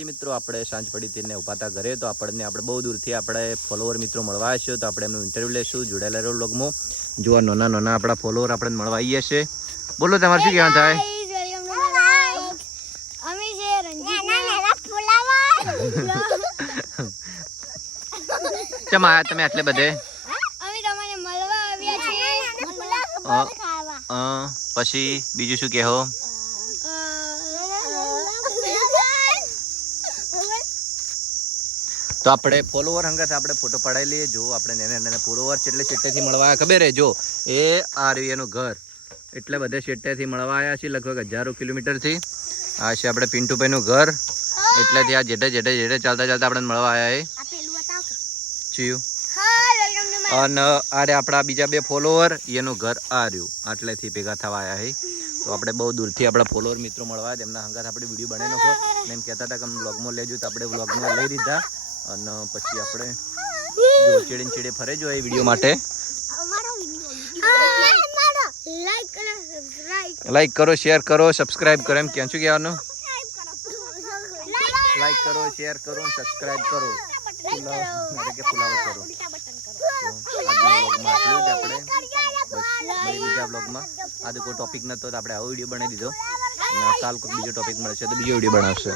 મિત્રો આપણે સાંજ પડી તેને ઉભા હતા ઘરે તો આપણે બહુ દૂરથી આપણે ફોલોવર મિત્રો મળવા આવ્યા છે તો આપણે એમનું ઇન્ટરવ્યુ લેશું જોડાયેલા રહો વ્લોગમાં જો નાના નાના આપણા ફોલોવર આપણે મળવા આવીએ છે બોલો તમારે શું કહેવાનું થાય ચમ આયા તમે આટલે બધે પછી બીજું શું કહેવો તો આપણે ફોલોવર હંગાત આપણે ફોટો પડાવી લઈએ જો આપણે નાના નાના ફોલોવર એટલે શેટેથી મળવા આવ્યા ખબર હે જો એ આ રહ્યું એનું ઘર એટલે બધે શેટેથી મળવા આવ્યા છે લગભગ 1000 કિલોમીટરથી આ છે આપણે પિન્ટુભાઈનું ઘર એટલેથી આ જેટે ચાલતા આપણે મળવા આવ્યા ચિયું અને આરે આપણા બીજા 2 ફોલોવર એનું ઘર આ રહ્યું આટલેથી ભેગા થવા આવ્યા છે તો આપણે બહુ દૂરથી આપણા ફોલોવર મિત્રો મળવા તેમના હંગાત આપણે વિડીયો બનાવી નાખો અને એમ કહેતા હતા કે વ્લોગમાં લેજો તો આપણે વ્લોગમાં લઈ દીધા અને પછી આપણે ચેડે ફરે જો એ વિડીયો માટે લાઈક કરો શેર કરો સબસ્ક્રાઇબ કરો એમ ક્યાં શું કહેવાનું લાઈક કરો શેર કરો સબસ્ક્રાઇબ કરો ફુલાવો કરો બીજા બ્લોગમાં આજે કોઈ ટોપિક નતો તો આપણે આવો વિડીયો બનાવી દીધો અને કાલ કોઈ બીજો ટોપિક મળશે તો બીજો વિડીયો બનાવશે